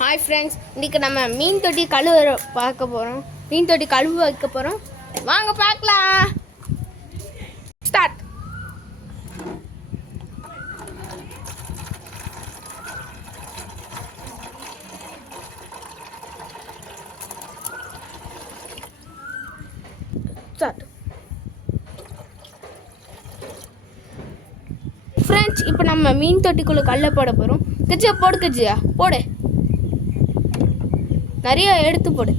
Hi friends, இன்றைக்கி நம்ம மீன் தொட்டி கழுவ பார்க்க போகிறோம். மீன் தொட்டி கழுவ வைக்க போகிறோம். வாங்க பார்க்கலாம். ஸ்டார்ட். ஸ்டார்ட். ஃப்ரெண்ட்ஸ், இப்போ நம்ம மீன் தொட்டிக்குள்ளே கல்லை போட போகிறோம். கஜியா போடு, கஜியா போடு, நிறைய எடுத்து போடு.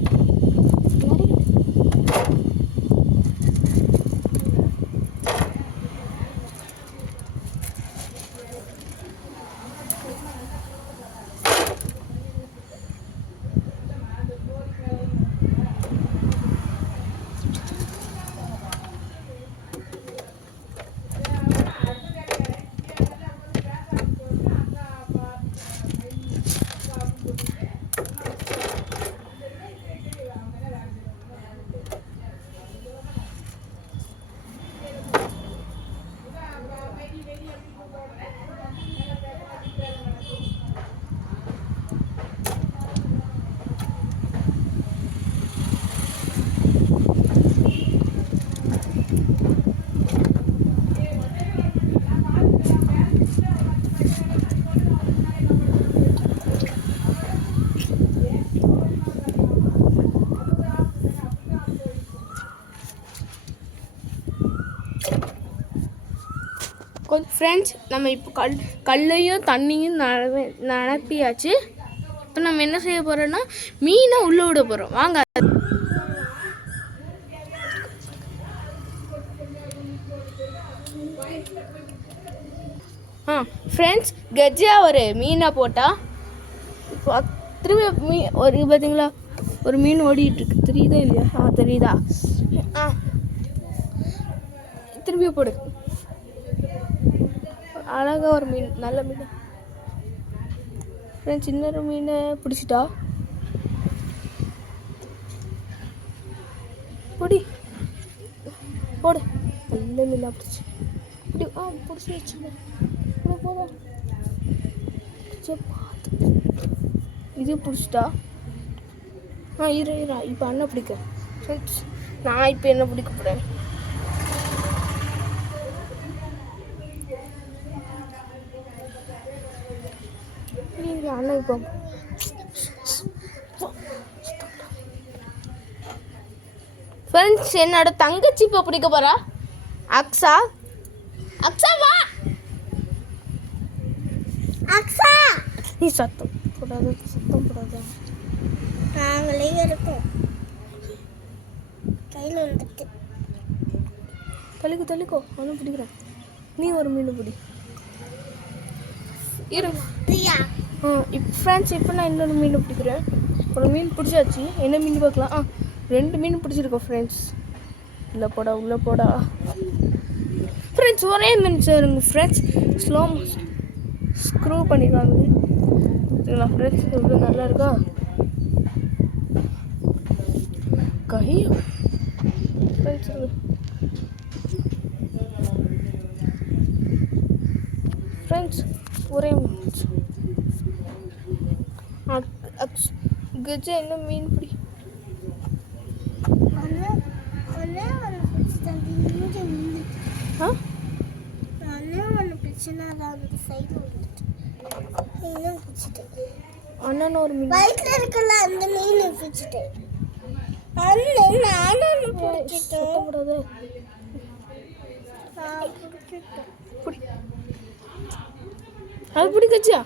ஃப்ரெண்ட்ஸ், நம்ம இப்போ கல்லையும் தண்ணியும் நிரப்பியாச்சு. இப்போ நம்ம என்ன செய்ய போகிறோன்னா மீனை உள்ளே விட போகிறோம். வாங்க. ஃப்ரெண்ட்ஸ், கஜ்ஜா ஒரு மீனை போட்டால் இப்போ திரும்பி ஒரு பார்த்தீங்களா, ஒரு மீன் ஓடிட்டுருக்கு. தெரியுதா இல்லையா? தெரியுதா? திரும்பி போடு. அழகாக ஒரு மீன், நல்ல மீன். ஃப்ரெண்ட்ஸ், இன்னொரு மீனை பிடிச்சிட்டா. பிடி, போடு. நல்ல மீனாக பிடிச்சி இப்படி பிடிச்சி வச்சுங்க. போதும். பார்த்து இது பிடிச்சிட்டா. இரு இப்போ அண்ணன் பிடிக்க. ஃப்ரெண்ட்ஸ், நான் இப்போ என்ன பிடிக்க போகிறேன். ஃப்ரெண்ட்ஸ், என்னோட தங்கச்சி இப்போ பிடிக்க போறா. அக்ஸா வா. அக்ஸா, நீ சத்தம் போடாத. நாங்களே இருக்கோம். கையில் வந்துட்டு தள்ளிக்கோ. அவனும் பிடிக்கிறேன். நீ ஒரு மீன் பிடி. இரு. ஃப்ரெண்ட்ஸ், இப்போ நான் இன்னொரு மீன் பிடிக்கிறேன். ஒரு மீன் பிடிச்சாச்சு. என்ன மீன் பார்க்கலாம். 2 மீன் பிடிச்சிருக்கோம் ஃப்ரெண்ட்ஸ். உள்ளே போடா ஃப்ரெண்ட்ஸ். ஒரே மீன் சாருங்க ஃப்ரெண்ட்ஸ். ஸ்லோ ஸ்க்ரூ பண்ணிடுவாங்க. சரிங்களா ஃப்ரெண்ட்ஸ்? எவ்வளோ நல்லா இருக்கா கை ஃப்ரெண்ட்ஸ். ஃப்ரெண்ட்ஸ், ஒரே கஜா என்ன மீன் பிடி. அண்ணன் ஒரு மீன் வயிற்றுல இருக்குல்ல, அந்த மீன் பிடிச்சிட்டேன். அது பிடிக்கச்சா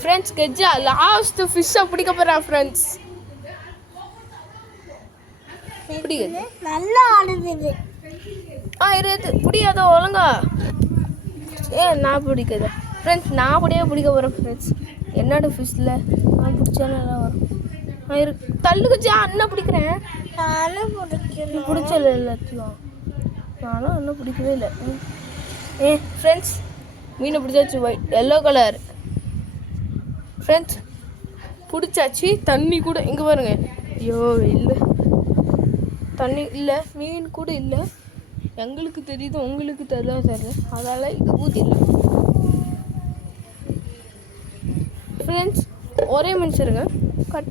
ஃப்ரெண்ட்ஸ். கஜா லாஸ்ட் ஃபிஷ்ஷை பிடிக்க போகிறேன் ஃப்ரெண்ட்ஸ். பிடிக்குது, நல்லா ஆடுது. இருது பிடிக்காத ஒழுங்கா. நான் பிடிக்குது ஃப்ரெண்ட்ஸ். நான் பிடிக்க போகிறேன் ஃப்ரெண்ட்ஸ். என்னோட ஃபிஷ்ஷில் நான் பிடிச்சா நல்லா வரும். தள்ளுக்குச்சா அண்ணன் பிடிக்கிறேன். பிடிச்சல எல்லாத்தையும். நானும் அண்ணன் பிடிக்கவே இல்லை. ஃப்ரெண்ட்ஸ், மீனை பிடிச்சாச்சு. Yellow colour friends. பிடிச்சாச்சு. தண்ணி கூட இங்கே பாருங்க. ஐயோ, இல்லை தண்ணி இல்லை, மீன் கூட இல்லை. எங்களுக்கு தெரியுது, உங்களுக்கு தெரியல சார். அதனால் இது ஊற்றிடலாம். ஃப்ரெண்ட்ஸ் ஒரே நிமிஷம் இருங்க. கட்.